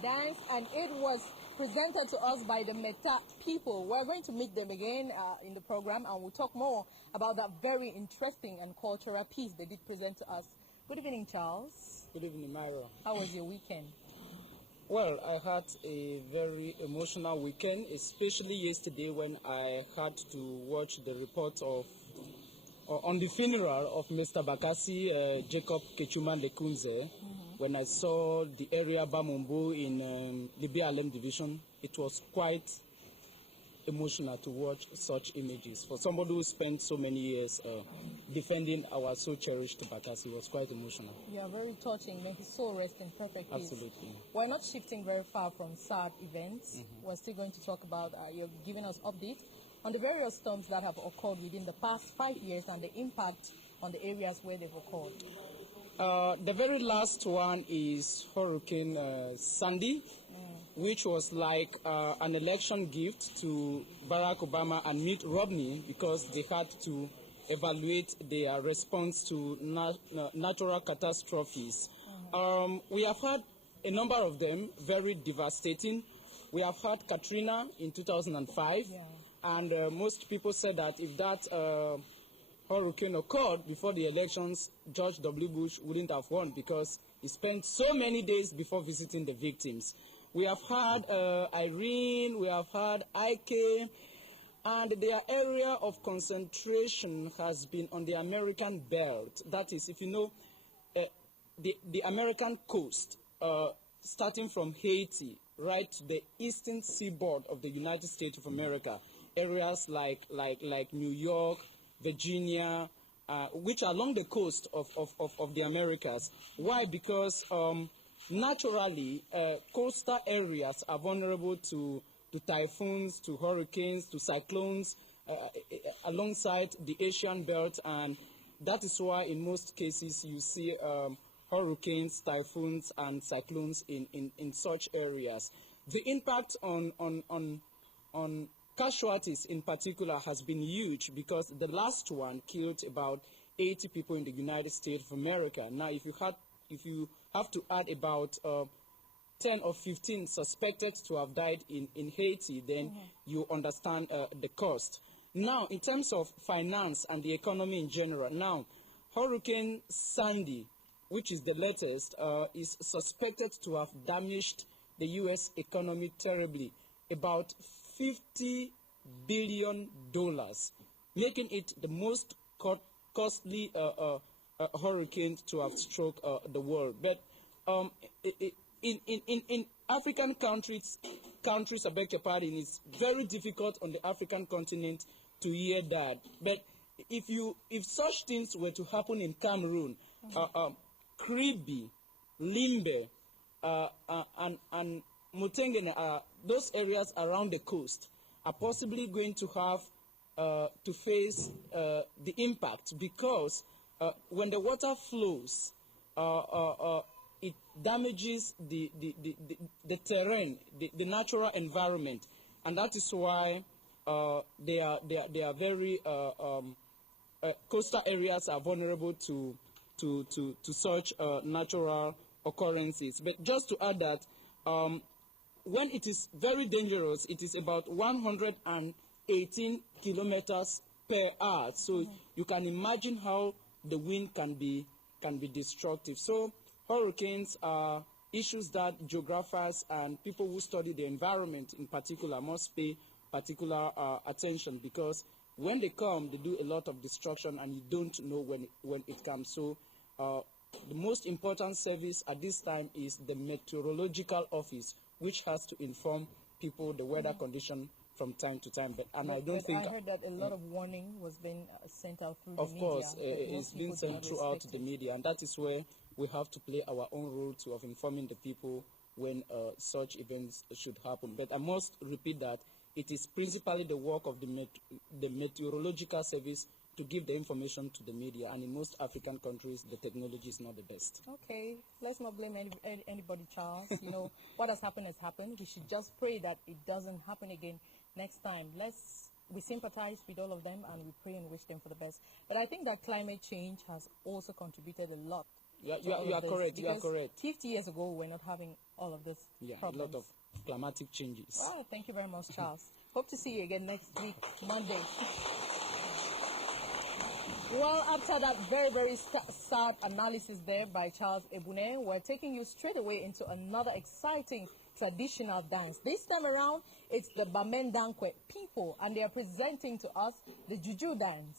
Dance, and it was presented to us by the Meta people. We're going to meet them again in the program, and we'll talk more about that very interesting and cultural piece they did present to us. Good evening, Charles. Good evening, Myra. How was your weekend? Well, I had a very emotional weekend, especially yesterday when I had to watch the report of on the funeral of Mr. Bakassi, Jacob Kechuman Lekunze. When I saw the area Bamumbu in the BLM division, it was quite emotional to watch such images. For somebody who spent so many years defending our so cherished Bakassi, it was quite emotional. Yeah, very touching. May his soul rest in perfect peace. Absolutely. We're not shifting very far from SARB events. We're still going to talk about, you're giving us updates on the various storms that have occurred within the past 5 years and the impact on the areas where they've occurred. The very last one is Hurricane Sandy, which was like an election gift to Barack Obama and Mitt Romney because they had to evaluate their response to natural catastrophes. We have had a number of them, very devastating. We have had Katrina in 2005, and most people said that if that hurricane occurred before the elections, George W. Bush wouldn't have won because he spent so many days before visiting the victims. We have had Irene, we have had Ike, and their area of concentration has been on the American belt. That is, if you know, the American coast, starting from Haiti, right to the eastern seaboard of the United States of America, areas like New York, Virginia, which are along the coast of the Americas. Why? Because naturally, coastal areas are vulnerable to typhoons, to hurricanes, to cyclones, alongside the Asian belt, and that is why in most cases you see hurricanes, typhoons, and cyclones in such areas. The impact on casualties in particular has been huge because the last one killed about 80 people in the United States of America. Now, if you have to add about 10 or 15 suspected to have died in Haiti, then you understand the cost. Now, in terms of finance and the economy in general, now, Hurricane Sandy, which is the latest, is suspected to have damaged the U.S. economy terribly, about $50 billion, making it the most costly hurricane to have struck the world. But in African countries, I beg your pardon, it's very difficult on the African continent to hear that. But if such things were to happen in Cameroon, Kribi, Limbe, and Mutengene, those areas around the coast are possibly going to have to face the impact because when the water flows, it damages the terrain, the natural environment, and that is why they are very coastal areas are vulnerable to such natural occurrences. But just to add that, when it is very dangerous, it is about 118 kilometers per hour. So you can imagine how the wind can be destructive. So hurricanes are issues that geographers and people who study the environment in particular must pay particular attention, because when they come, they do a lot of destruction and you don't know when it comes. So the most important service at this time is the meteorological office, which has to inform people the weather condition from time to time. But I heard that a lot of warning was being sent out through the media. Of course, it's been sent throughout the media, and that is where we have to play our own role of informing the people when such events should happen. But I must repeat that it is principally the work of the meteorological service to give the information to the media, and in most African countries, the technology is not the best. Okay, let's not blame anybody, Charles. You know, what has happened has happened. We should just pray that it doesn't happen again next time. We sympathize with all of them, and we pray and wish them for the best. But I think that climate change has also contributed a lot. You are correct. You are correct. 50 years ago, we're not having all of this problems. A lot of climatic changes. Wow, thank you very much, Charles. Hope to see you again next week, Monday. Well, after that very, very sad analysis there by Charles Ebune, we're taking you straight away into another exciting traditional dance. This time around, it's the Bamendankwe people, and they are presenting to us the Juju dance.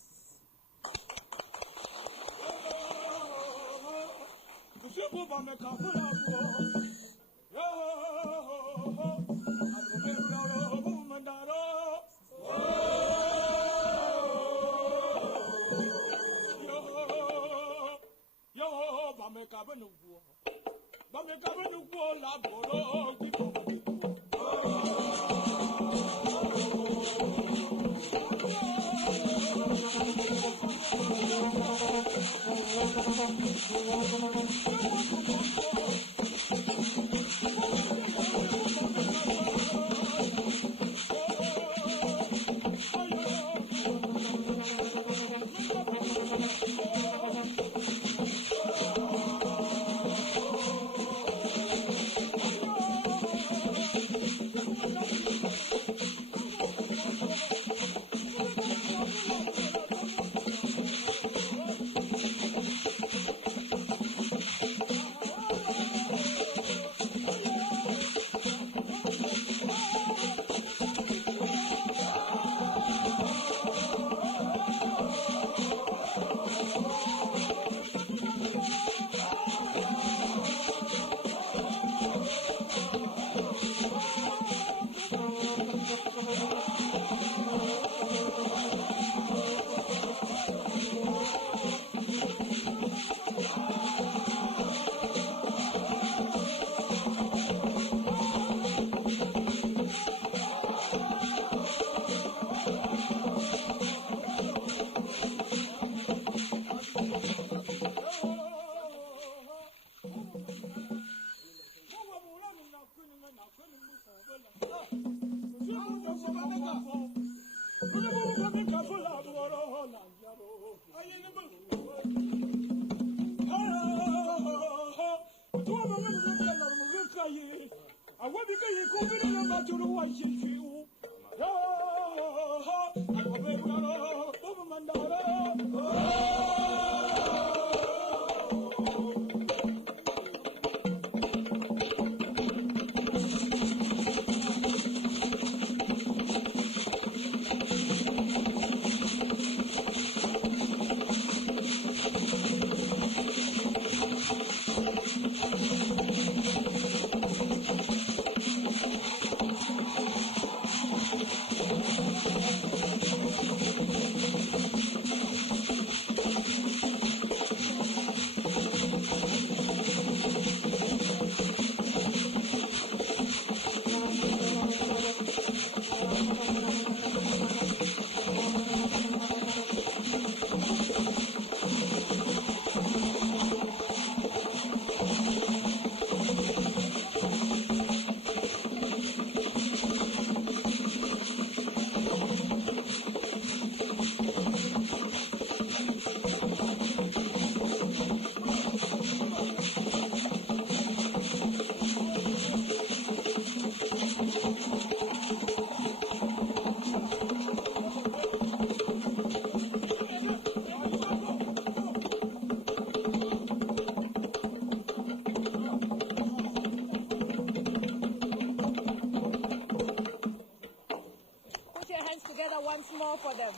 Once more for them.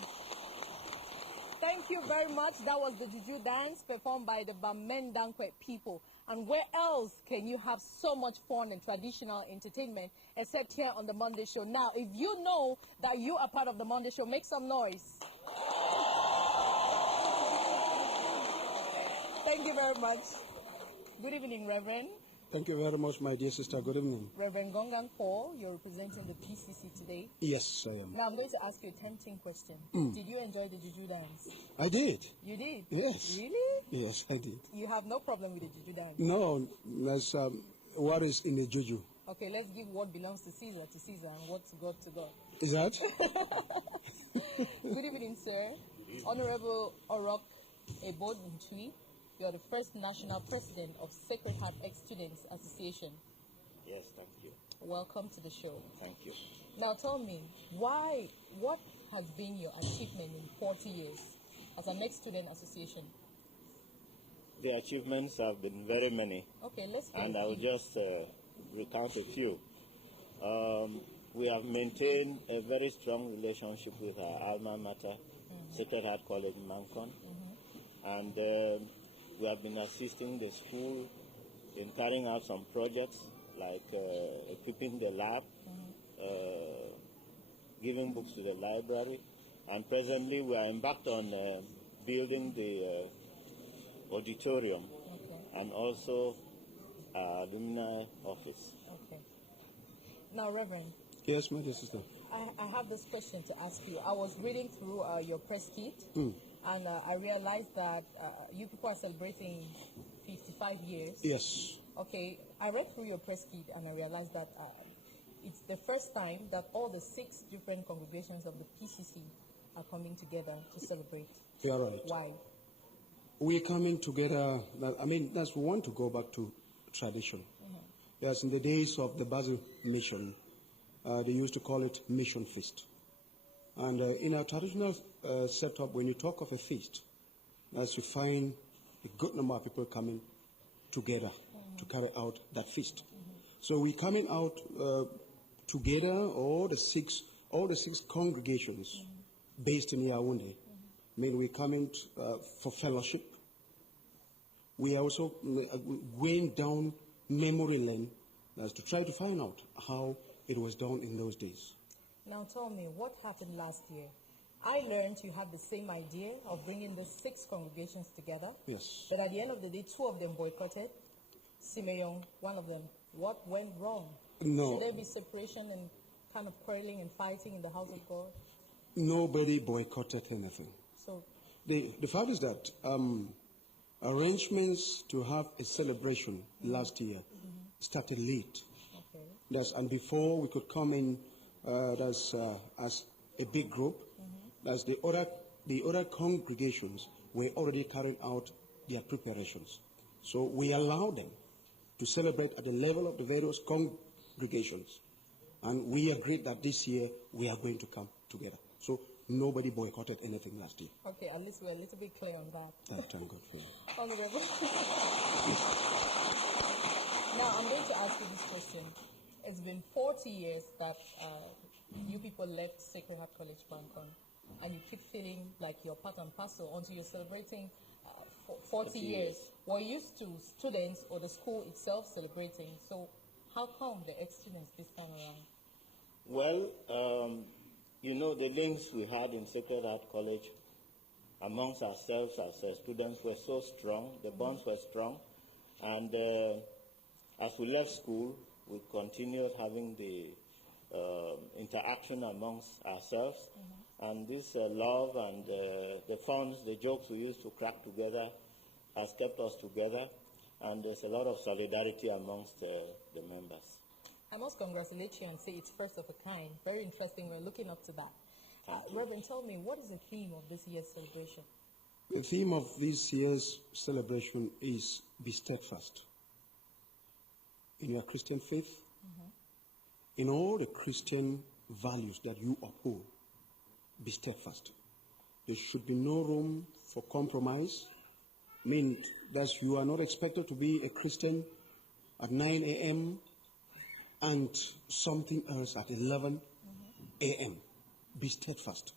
Thank you very much. That was the Juju dance performed by the Bamendankwe people. And where else can you have so much fun and traditional entertainment except here on the Monday Show? Now, if you know that you are part of the Monday Show, make some noise. Thank you very much. Good evening, Reverend. Thank you very much, my dear sister. Good evening. Reverend Gongan Paul, you're representing the PCC today. Yes, I am. Now, I'm going to ask you a tempting question. Did you enjoy the Juju dance? I did. You did? Yes. Really? Yes, I did. You have no problem with the Juju dance? No, that's what is in the Juju. Okay, let's give what belongs to Caesar and what's God to God. Is that? Good evening, sir. Honorable Orok Ebodunchi. You are the first national president of Sacred Heart Ex-Students Association. Yes, thank you. Welcome to the show. Thank you. Now tell me, what has been your achievement in 40 years as an ex-student association? The achievements have been very many. Okay, let's go. And I will just recount a few. We have maintained a very strong relationship with our alma mater, Sacred Heart College Mankon. And we have been assisting the school in carrying out some projects like equipping the lab, giving books to the library, and presently we are embarked on building the auditorium and also our alumni office. Okay. Now, Reverend. Yes, my dear sister. I have this question to ask you. I was reading through your press kit. And I realized that you people are celebrating 55 years. Yes. Okay, I read through your press kit and I realized that it's the first time that all the 6 different congregations of the PCC are coming together to celebrate. You are right. Why? We're coming together, that's we want to go back to tradition. Yes, in the days of the Basil Mission, they used to call it Mission Feast. And in our traditional setup, when you talk of a feast, as you find a good number of people coming together to carry out that feast. So we're coming out together, all the six congregations based in Yaoundé. We're coming for fellowship. We are also going down memory lane as to try to find out how it was done in those days. Now tell me, what happened last year? I learned you had the same idea of bringing the 6 congregations together. Yes. But at the end of the day, 2 of them boycotted. Simeon, one of them. What went wrong? No. Should there be separation and kind of quarreling and fighting in the house of God? Nobody boycotted anything. So the fact is that arrangements to have a celebration last year started late. okay. And before we could come in as a big group, the other congregations were already carrying out their preparations. So we allowed them to celebrate at the level of the various congregations. And we agreed that this year we are going to come together. So nobody boycotted anything last year. Okay, at least we're a little bit clear on that. Thank God for you. Honorable. Now, I'm going to ask you this question. It's been 40 years that you people left Sacred Heart College, Mankon, and you keep feeling like you're part and parcel until you're celebrating 40 years. We're used to students or the school itself celebrating. So how come the ex-students this time around? Well, you know, the links we had in Sacred Heart College amongst ourselves as students were so strong. The bonds were strong. And as we left school, we continued having the interaction amongst ourselves. And this love and the funs, the jokes we used to crack together has kept us together. And there's a lot of solidarity amongst the members. I must congratulate you and say it's first of a kind. Very interesting. We're looking up to that. Reverend, tell me, what is the theme of this year's celebration? The theme of this year's celebration is be steadfast in your Christian faith, in all the Christian values that you uphold. Be steadfast. There should be no room for compromise. I mean, that you are not expected to be a Christian at 9 a.m. and something else at 11 a.m. Be steadfast.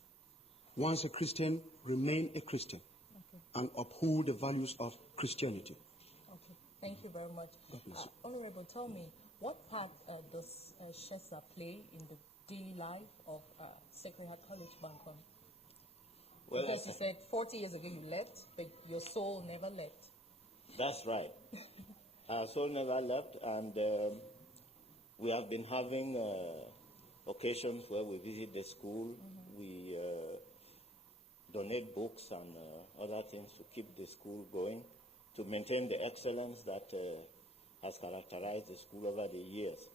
Once a Christian, remain a Christian and uphold the values of Christianity. Okay, thank you very much. Honorable, tell me, what part does Shesa play in the daily life of Sacred Heart College, Mankon? Well, because you said 40 years ago you left, but your soul never left. That's right. Our soul never left, and we have been having occasions where we visit the school. We donate books and other things to keep the school going, to maintain the excellence that has characterized the school over the years.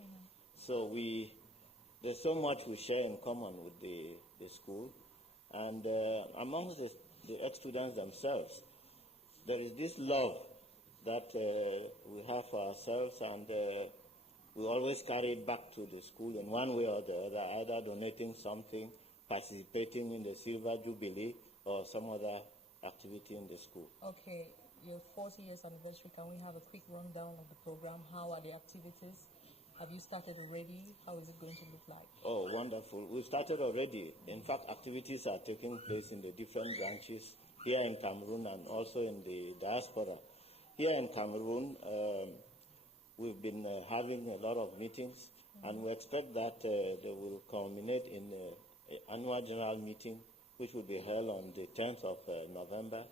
So there's so much we share in common with the school. And amongst the ex-students themselves, there is this love that we have for ourselves, and we always carry it back to the school in one way or the other, either donating something, participating in the Silver Jubilee, or some other activity in the school. Okay, your 40 years anniversary, can we have a quick rundown of the program? How are the activities? Have you started already? How is it going to look like? Oh, wonderful. We've started already. In fact, activities are taking place in the different branches here in Cameroon and also in the diaspora. Here in Cameroon, we've been having a lot of meetings, and we expect that they will culminate in an annual general meeting, which will be held on the 10th of November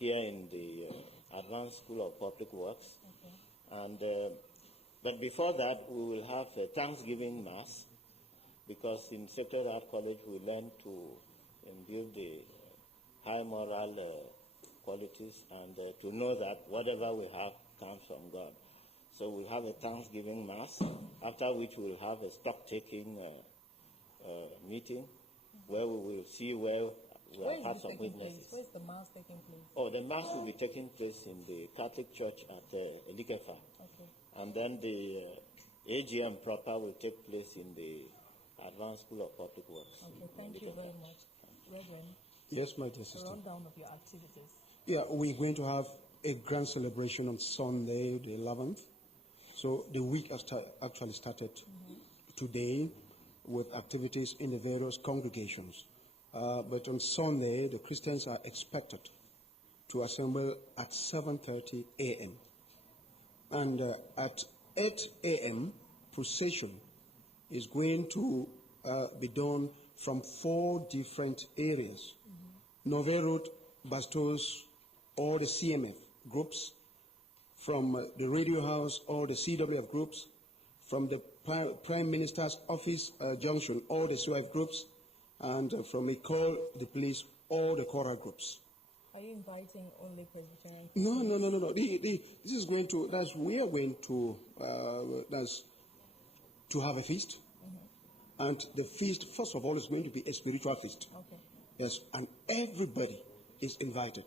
here in the Advanced School of Public Works. And but before that, we will have a Thanksgiving Mass, because in Sacred Heart College we learn to imbue the high moral qualities and to know that whatever we have comes from God. So we'll have a Thanksgiving Mass, after which we'll have a stock-taking meeting, where we will see where we are part of witnesses. Where is the Mass taking place? Oh, the Mass will be taking place in the Catholic Church at Elikefa. Okay. And then the AGM proper will take place in the Advanced School of Public Works. Okay, thank you very much. Reverend? Yes, my dear sister. Rundown of your activities. Yeah, we're going to have a grand celebration on Sunday, the 11th. So the week actually started today with activities in the various congregations. But on Sunday, the Christians are expected to assemble at 7:30 a.m. And at 8 a.m., procession is going to be done from 4 different areas. Nové Road, Bastos, all the CMF groups, from the Radio House, all the CWF groups, from the Prime Minister's Office Junction, all the SWF groups, and from Ecole, the police, all the choral groups. Are you inviting only Presbyterian? No. This is going to, we are going to, to have a feast. And the feast, first of all, is going to be a spiritual feast. Okay. Yes, and everybody is invited.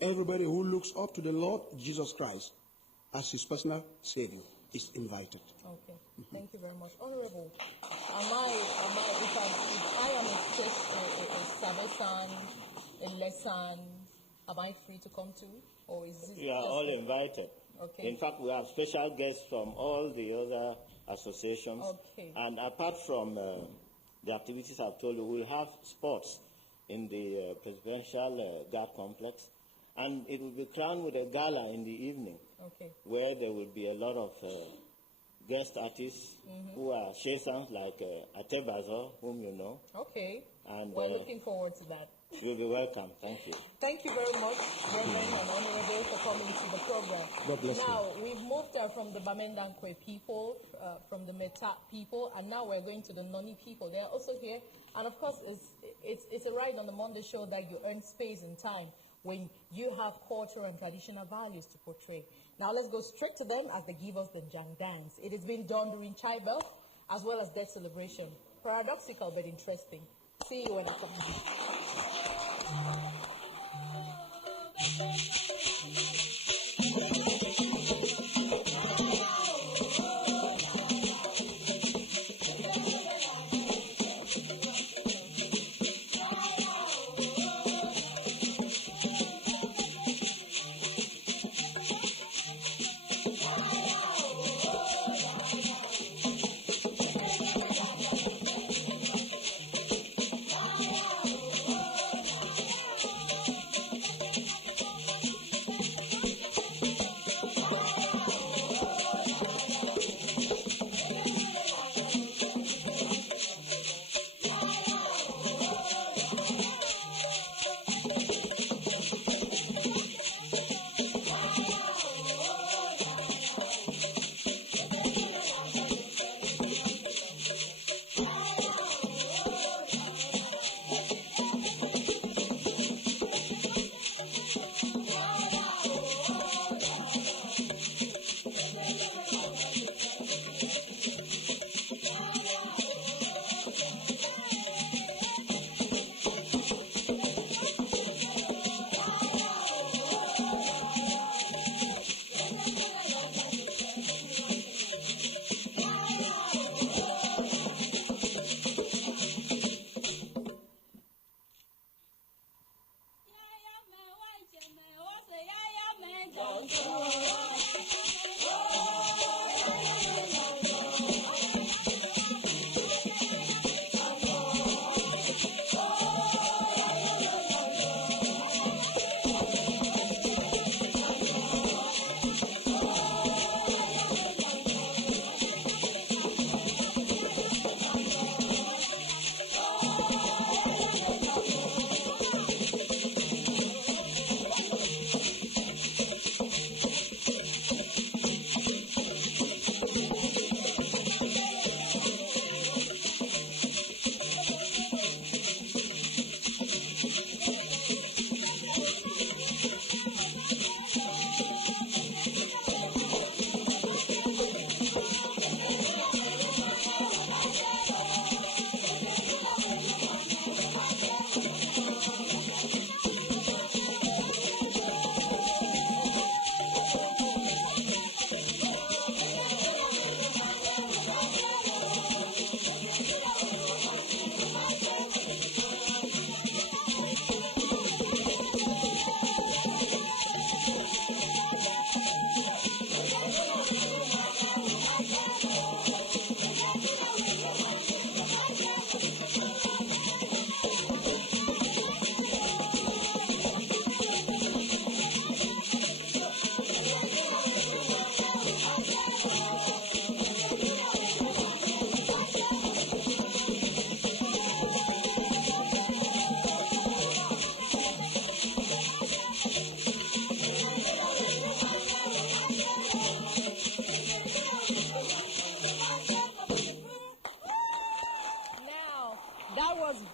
Everybody who looks up to the Lord Jesus Christ as his personal Savior is invited. Okay, thank you very much. Honorable, if I am a Sabesan, a Lesan, am I free to come too? Or is this You are all invited. Okay. In fact, we have special guests from all the other associations. Okay. And apart from the activities I've told you, we'll have sports in the presidential guard complex. And it will be crowned with a gala in the evening, Okay. where there will be a lot of guest artists who are Shesans like Atebazo, whom you know. Okay. And We're looking forward to that. you'll be welcome. Thank you. Thank you very much, Reverend and Honorable, for coming to the program. God bless you. Now, we've moved from the Bamendankwe people, from the Meta people, and now we're going to the Noni people. They're also here. And of course, it's a ride on the Monday show that you earn space and time when you have cultural and traditional values to portray. Now, let's go straight to them as they give us the Njang dance. It has been done during Chai Bell as well as death celebration. Paradoxical but interesting. See you when I come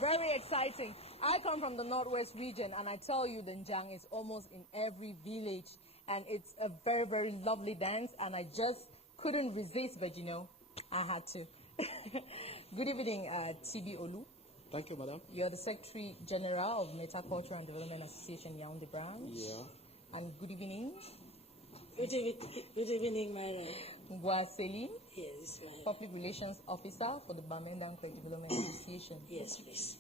very exciting. I come from the Northwest region, and I tell you, the Njang is almost in every village, and it's a very, very lovely dance, and I just couldn't resist, but you know, I had to. Good evening, T.B. Olu. Thank you, madam. You're the Secretary General of Meta Culture and Development Association, Yaoundé branch. Yeah. And good evening. Good evening, madam. Ngwaseli, Yes, Public Relations Officer for the Bamendankwe Development Association. yes, please.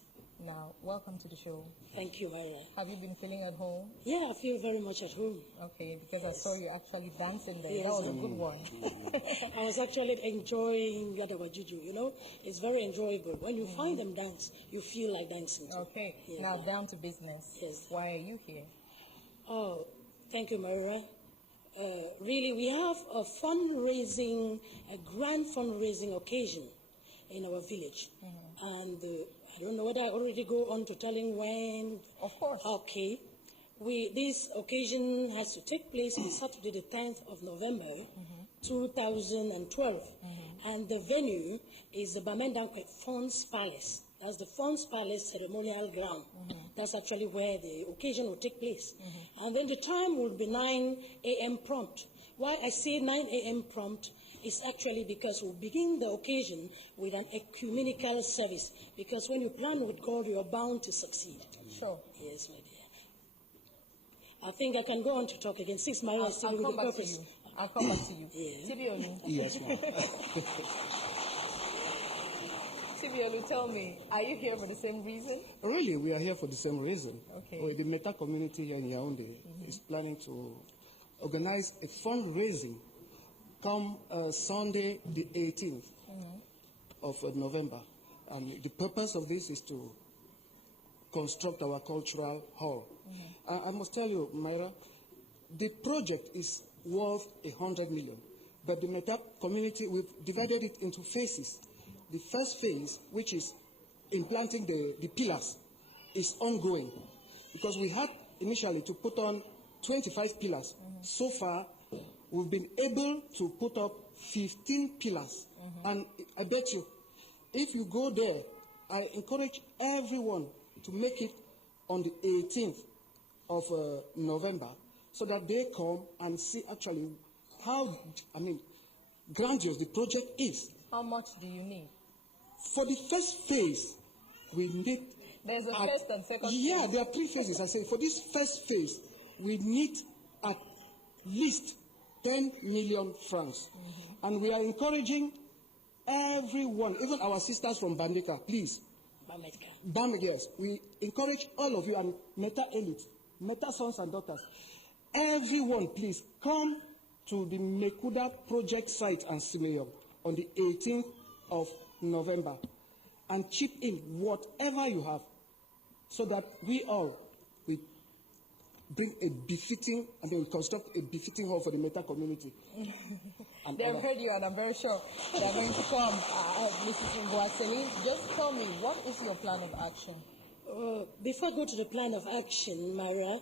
Now, welcome to the show. Thank you, Maria. Have you been feeling at home? Yeah, I feel very much at home. Okay, because I saw you actually dancing there. Yes. That was a good one. I was actually enjoying Yadawa Juju, you know. It's very enjoyable. When you find them dance, you feel like dancing too. Okay, Yeah. now down to business. Yes. Why are you here? Oh, thank you, Maria. Really, we have a fundraising, a grand fundraising occasion in our village. And I don't know whether I already go on to telling when. Of course. Okay. This occasion has to take place on Saturday, the 10th of November, 2012. And the venue is the Bamendankwe Fons Palace. That's the Fons Palace ceremonial ground. That's actually where the occasion will take place. And then the time will be 9 a.m. prompt. Why I say 9 a.m. prompt is actually because we'll begin the occasion with an ecumenical service. Because when you plan with God, you are bound to succeed. Sure. Yes, my dear. I think I can go on to talk again. Since Maria is still with the purpose. I'll come back to you. Yeah. Tibiolu. Yes, ma'am. Tibiolu, tell me, are you here for the same reason? Really, we are here for the same reason. Okay. The Meta community here in Yaoundé is planning to organize a fundraising come Sunday, the 18th of November. And the purpose of this is to construct our cultural hall. I must tell you, Myra, the project is worth 100 million. But the Meta community, we've divided it into phases. The first phase, which is implanting the pillars, is ongoing. Because we had initially to put on 25 pillars. So far, we've been able to put up 15 pillars. And I bet you, if you go there, I encourage everyone to make it on the 18th of November so that they come and see actually how, grandiose the project is. How much do you need? For the first phase, we need... There's a first and second Yeah, phase. there are 3 phases. I say for this first phase, we need at least 10 million francs. And we are encouraging everyone, even our sisters from Bandika, please. Bandika, yes. We encourage all of you and Meta Elite, Meta sons and daughters. Everyone, please, come to the Mecuda project site and Simeon on the 18th of November and chip in whatever you have so that we all will bring a befitting, and they will construct a befitting hall for the Meta community. They've heard you, and I'm very sure they're going to come. Mrs. Ngwaseli, just tell me, what is your plan of action? Before I go to the plan of action, Myra,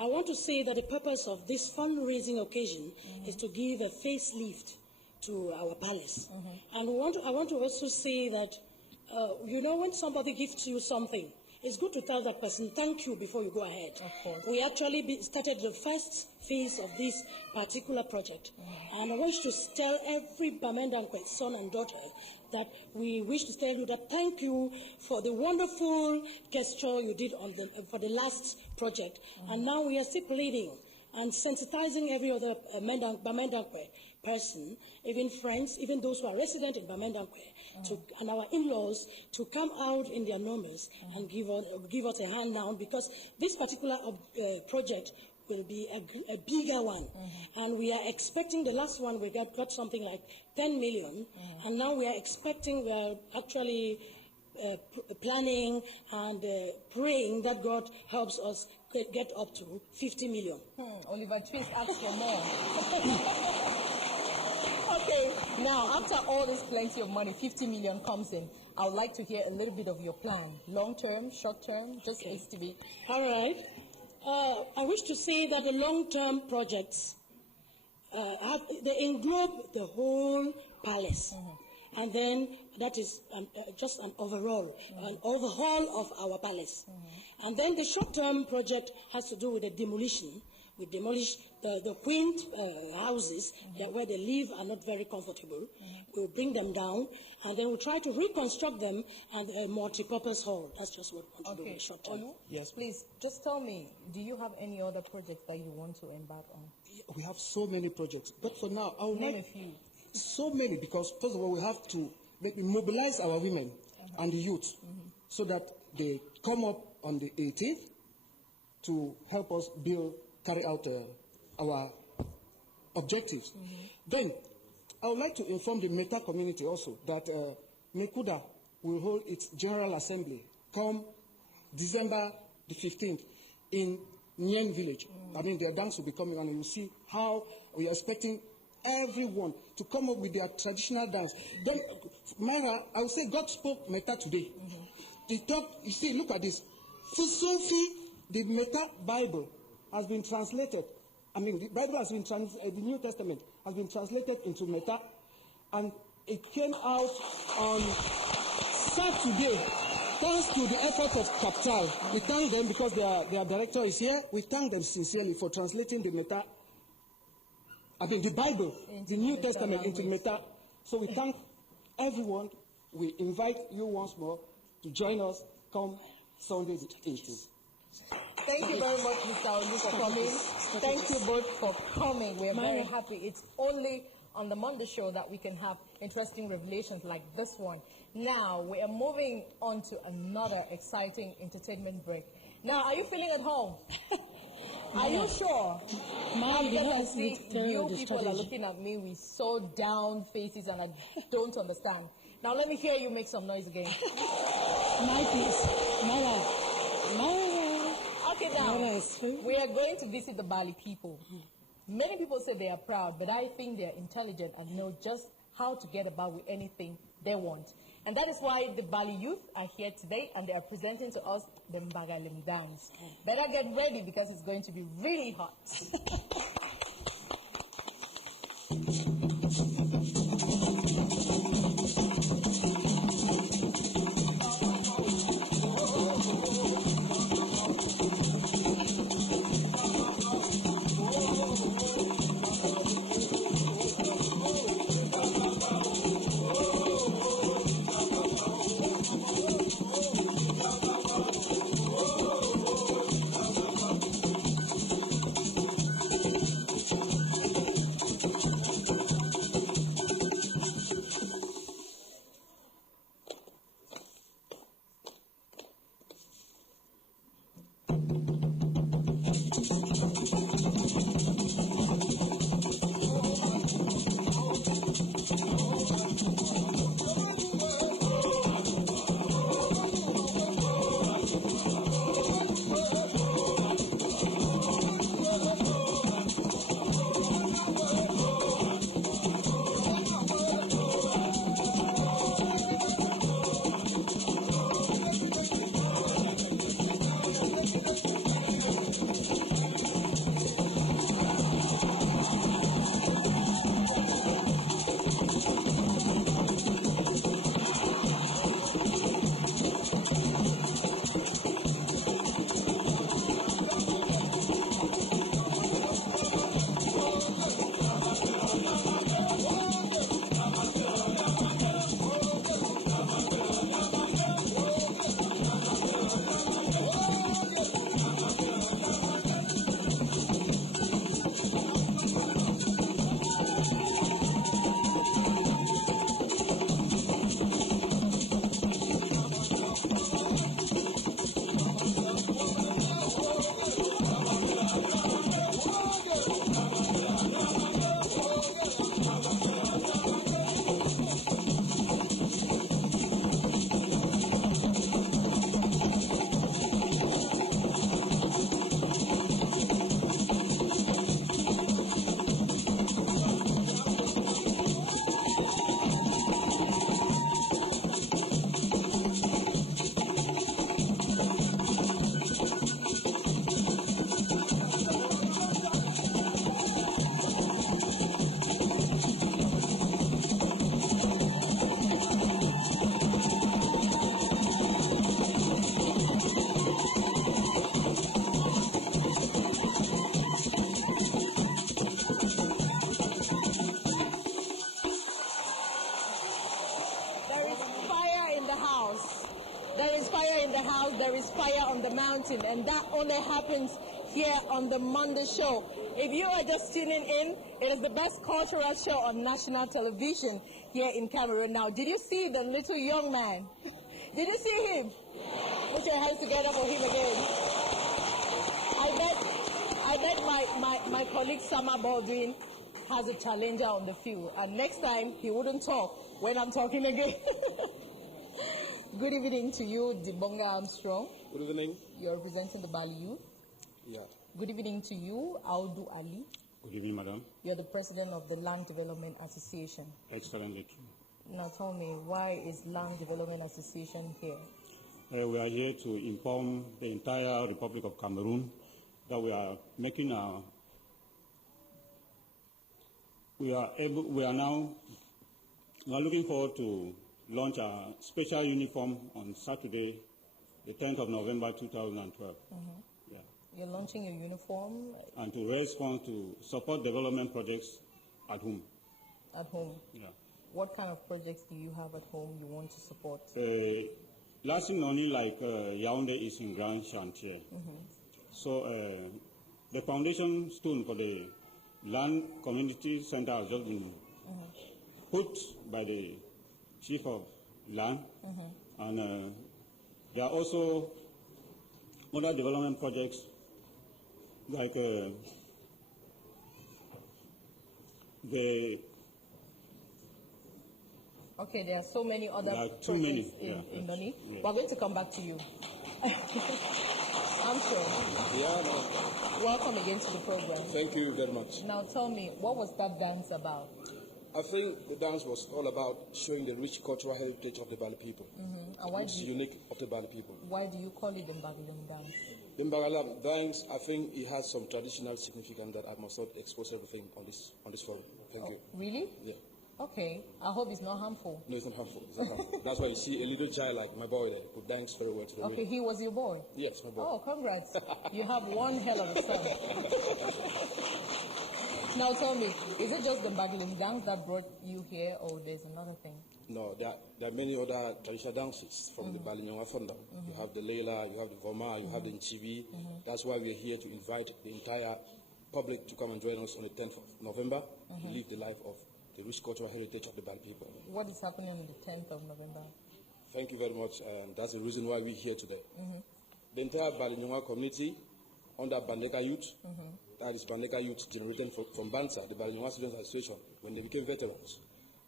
I want to say that the purpose of this fundraising occasion is to give a facelift to our palace. And I want to also say that, when somebody gives you something, it's good to tell that person thank you before you go ahead. Of course. We actually started the first phase of this particular project. And I wish to tell every Bamendankwe son and daughter that we wish to tell you that thank you for the wonderful gesture you did for the last project. And now we are still pleading and sensitizing every other Bamendankwe person, even friends, even those who are resident in Bamendankwe, and our in-laws to come out in their numbers and give us a hand now, because this particular project will be a bigger one. And we are expecting, the last one we got something like 10 million, and now we are expecting, we are actually planning and praying that God helps us get up to 50 million. Oliver Twist asked for more. Okay, now after all this plenty of money, 50 million comes in, I would like to hear a little bit of your plan. Long-term, short-term, just STB. All right. I wish to say that the long-term projects, they englobe the whole palace. And then that is just an overall, an overhaul of our palace. And then the short-term project has to do with the demolition. We demolish the quaint houses where they live are not very comfortable. We'll bring them down, and then we'll try to reconstruct them and a multi-purpose hall. That's just what we want to do in short term. Olu, Yes. please, just tell me, do you have any other projects that you want to embark on? We have so many projects, but for now, I would Name like... a few. so many, because first of all, we have to mobilize our women and the youth so that they come up on the 18th to help us carry out our objectives. Then, I would like to inform the Meta community also that Mecuda will hold its General Assembly come December the 15th in Nyeng village. I mean, their dance will be coming, and you'll see how we are expecting everyone to come up with their traditional dance. Then, Myra, I would say God spoke Meta today. He talked, you see, look at this. For Sophie, the Meta Bible has been translated. I mean, the Bible has been the New Testament has been translated into Meta, and it came out on Saturday. Thanks to the effort of Capital, we thank them because their director is here. We thank them sincerely for translating the Meta, the Bible, the New Testament into Meta. So we thank everyone. We invite you once more to join us come Sunday the 18th. Thank you very much, Mr. Olu, for coming. Thank you both for coming. We are very happy. It's only on the Monday show that we can have interesting revelations like this one. Now, we are moving on to another exciting entertainment break. Now, are you feeling at home? Are you sure? Because I see you people are looking at me with so down faces and I don't understand. Now, let me hear you make some noise again. My piece. Okay, now, we are going to visit the Bali people. Many people say they are proud, but I think they are intelligent and know just how to get about with anything they want. And that is why the Bali youth are here today, and they are presenting to us the Mbagalim dance. Better get ready because it's going to be really hot. something, and that only happens here on the Monday Show. If you are just tuning in, it is the best cultural show on national television here in Cameroon. Now, did you see the little young man? Did you see him? Put your hands together for him again. I bet my colleague Sama Baldwin has a challenger on the field, and next time he wouldn't talk when I'm talking again. Good evening to you, Dibonga Armstrong. Good evening. You're representing the Bali Youth. Yeah. Good evening to you, Audu Ali. Good evening, madam. You're the president of the Land Development Association. Excellently true. Now tell me, why is Land Development Association here? We are here to inform the entire Republic of Cameroon that we are making we are looking forward to launch a special uniform on Saturday, the 10th of November 2012. Yeah. You're launching a uniform And to raise funds to support development projects at home. at home. Yeah. What kind of projects do you have at home you want to support? Last thing only like Yaoundé is in grand chantier. So the foundation stone for the land community center has just been put by the chief of land, and there are also other development projects like Okay, there are so many other projects in Noni. Yeah. We're going to come back to you. I'm sure. Yeah, no. Welcome again to the program. Thank you very much. Now tell me, what was that dance about? I think the dance was all about showing the rich cultural heritage of the Bali people. And why It's unique of the Bali people. Why do you call it the Mbagalam dance? The Mbagalam dance, I think it has some traditional significance that I must not expose everything on this forum. Thank you. Really? Yeah. Okay. I hope it's not harmful. No, it's not harmful. It's not harmful. That's why you see a little child like my boy there who dance very well to the Okay, rhythm. he was your boy? Yes, my boy. Oh, congrats. You have one hell of a son. Now tell me, is it just the Mbagalam dance that brought you here, or there's another thing? No, there are many other traditional dances from the Bali Nyonga Fonda. You have the Leila, you have the Voma, you have the Nchibi. That's why we're here to invite the entire public to come and join us on the 10th of November to live the life of the rich cultural heritage of the Bali people. What is happening on the 10th of November? Thank you very much, and that's the reason why we're here today. The entire Bali Nyonga community under Bandeka Youth, that is Bandeka Youth generated from Bansa, the Bali Nyonga Students Association, when they became veterans,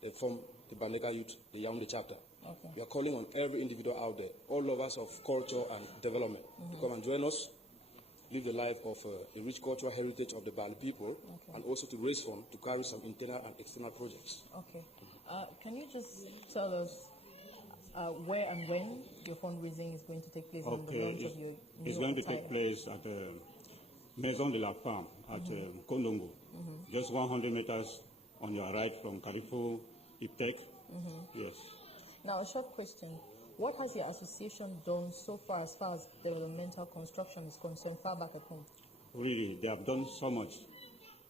they formed the Bandeka Youth, the Yaoundé chapter. Okay. We are calling on every individual out there, all lovers of culture and development, to come and join us, live the life of the rich cultural heritage of the Bali people, and also to raise funds to carry some internal and external projects. Okay. Can you just tell us where and when your fundraising is going to take place on the launch of your new It's going to attire? take place at Maison de la Femme at Kondongo, just 100 meters on your right from Carrefour, Iptek. Yes. Now, a short question. What has your association done so far as developmental construction is concerned, far back at home? Really, they have done so much.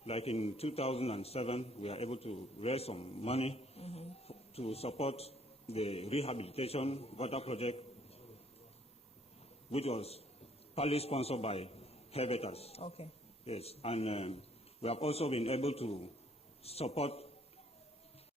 Like in 2007, we are able to raise some money to support the rehabilitation water project, which was partly sponsored by Helvetas. Okay. Yes, and we have also been able to support